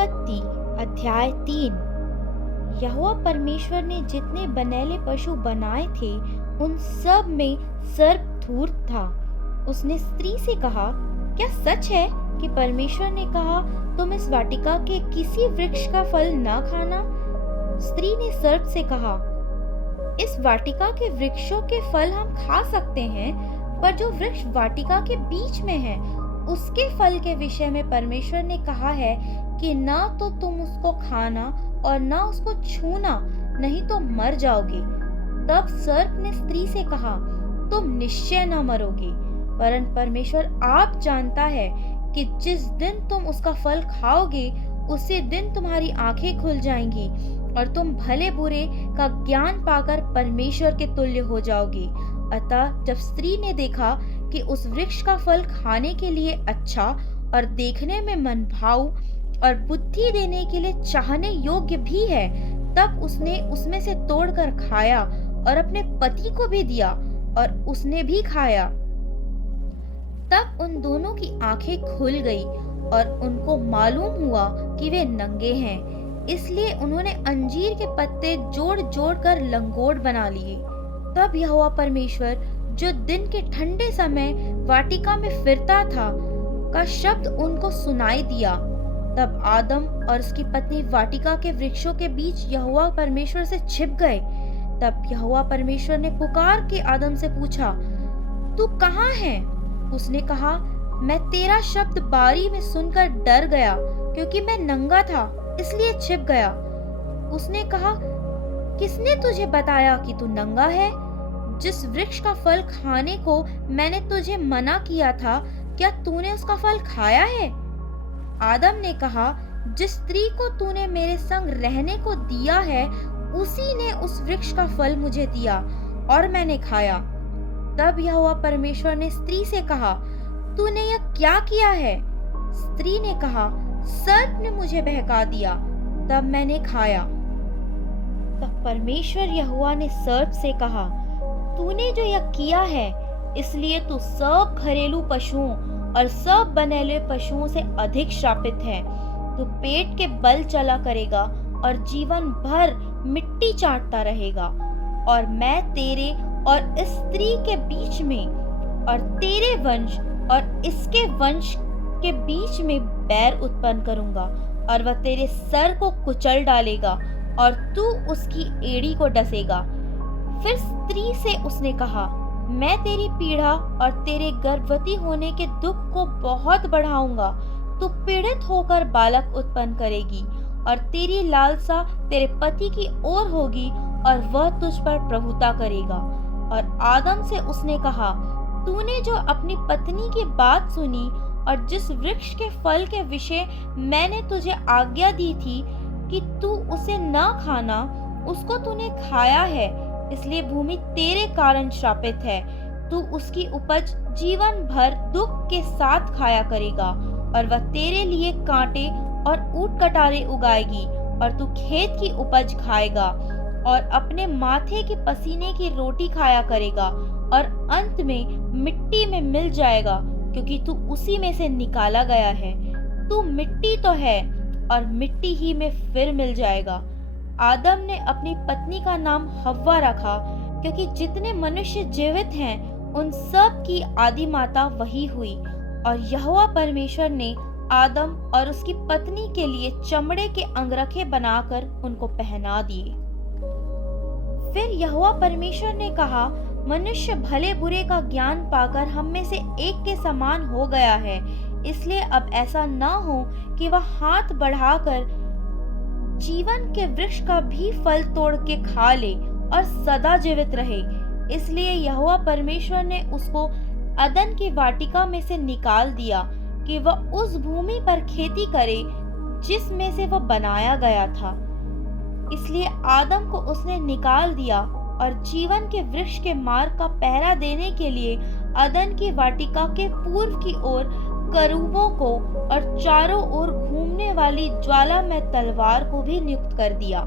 उत्पत्ति अध्याय 3। यहोवा परमेश्वर ने जितने बनेले पशु बनाए थे उन सब में सर्प धूर्त था। उसने स्त्री से कहा, क्या सच है कि परमेश्वर ने कहा तुम इस वाटिका के किसी वृक्ष का फल न खाना? स्त्री ने सर्प से कहा, इस वाटिका के वृक्षों के फल हम खा सकते हैं, पर जो वृक्ष वाटिका के बीच में है उसके फल के विषय में परमेश्वर ने कहा है कि न तो तुम उसको खाना और न उसको छूना, नहीं तो मर जाओगे। तब सर्प ने स्त्री से कहा, तुम निश्चय न मरोगे, वरन परमेश्वर आप जानता है कि जिस दिन तुम उसका फल खाओगे उसी दिन तुम्हारी आंखें खुल जाएंगी और तुम भले बुरे का ज्ञान पाकर परमेश्वर के तुल्य हो जाओगे। अतः जब स्त्री ने देखा कि उस वृक्ष का फल खाने के लिए अच्छा और देखने में मनभाऊ और बुद्धि देने के लिए चाहने योग्य भी है, तब उसने उसमें से तोड़कर खाया और अपने पति को भी दिया और उसने भी खाया। तब उन दोनों की आंखें खुल गई और उनको मालूम हुआ कि वे नंगे हैं, इसलिए उन्होंने अंजीर के पत्ते जोड़ जोड़ कर लंगोट बना लिए। तब यहोवा परमेश्वर, जो दिन के ठंडे समय वाटिका में फिरता था, का शब्द उनको सुनाई दिया। तब आदम और उसकी पत्नी वाटिका के वृक्षों के बीच यहोवा परमेश्वर से छिप गए। तब यहोवा परमेश्वर ने पुकार के आदम से पूछा, तू कहाँ है? उसने कहा, मैं तेरा शब्द बारी में सुनकर डर गया, क्योंकि मैं नंगा था इसलिए छिप गया। उसने कहा, किसने तुझे बताया कि तू नंगा है? जिस वृक्ष का फल खाने को मैंने तुझे मना किया था, क्या तूने उसका फल खाया है? आदम ने कहा, जिस स्त्री को तूने मेरे संग रहने को दिया है उसी ने उस वृक्ष का फल मुझे दिया और मैंने खाया। तब यहोवा परमेश्वर ने स्त्री से कहा, तूने यह क्या किया है? स्त्री ने कहा, सर्प ने मुझे बहका दिया, तब मैंने खाया। तब परमेश्वर यहोवा ने सर्प से कहा, तूने जो यह किया है इसलिए तू सब घरेलू पशुओं और सब बनेले पशुओं से अधिक श्रापित है। तू पेट के बल चला करेगा और जीवन भर मिट्टी चाटता रहेगा। और मैं तेरे और इस स्त्री के बीच में और तेरे वंश और इसके वंश के बीच में बैर उत्पन्न करूंगा और वह तेरे सर को कुचल डालेगा और तू उसकी एड़ी को डसेगा। फिर स्त्री से उसने कहा, मैं तेरी पीड़ा और तेरे गर्भवती होने के दुख को बहुत बढ़ाऊंगा। तू पीड़ित होकर बालक उत्पन्न करेगी और तेरी लालसा तेरे पति की ओर होगी और वह तुझ पर प्रभुता करेगा। और आदम से उसने कहा, तूने जो अपनी पत्नी की बात सुनी और जिस वृक्ष के फल के विषय मैंने तुझे आज्ञा दी थी कि तू उसे न खाना, उसको तूने खाया है, इसलिए भूमि तेरे कारण श्रापित है। तू उसकी उपज जीवन भर दुख के साथ खाया करेगा और वह तेरे लिए कांटे और ऊंट कटारे उगाएगी और तू खेत की उपज खाएगा और अपने माथे के पसीने की रोटी खाया करेगा और अंत में मिट्टी में मिल जाएगा, क्योंकि तू उसी में से निकाला गया है। तू मिट्टी तो है और मिट्टी ही में फिर मिल जाएगा। आदम ने अपनी पत्नी का नाम हव्वा रखा, क्योंकि जितने मनुष्य जीवित हैं उन सब की आदि माता वही हुई। और यहोवा परमेश्वर ने आदम और उसकी पत्नी के लिए चमड़े के अंगरखे बनाकर उनको पहना दिए। फिर यहोवा परमेश्वर ने कहा, मनुष्य भले बुरे का ज्ञान पाकर हम में से एक के समान हो गया है, इसलिए अब ऐसा न हो कि वह हाथ बढ़ाकर जीवन के वृक्ष का भी फल तोड़ के खा ले और सदा जीवित रहे। इसलिए यहोवा परमेश्वर ने उसको अदन की वाटिका में से निकाल दिया कि वह उस भूमि पर खेती करे जिसमें से वह बनाया गया था। इसलिए आदम को उसने निकाल दिया और जीवन के वृक्ष के मार्ग का पहरा देने के लिए अदन की वाटिका के पूर्व की ओर करूबों को और चारों ओर घूमने वाली ज्वालामय तलवार को भी नियुक्त कर दिया।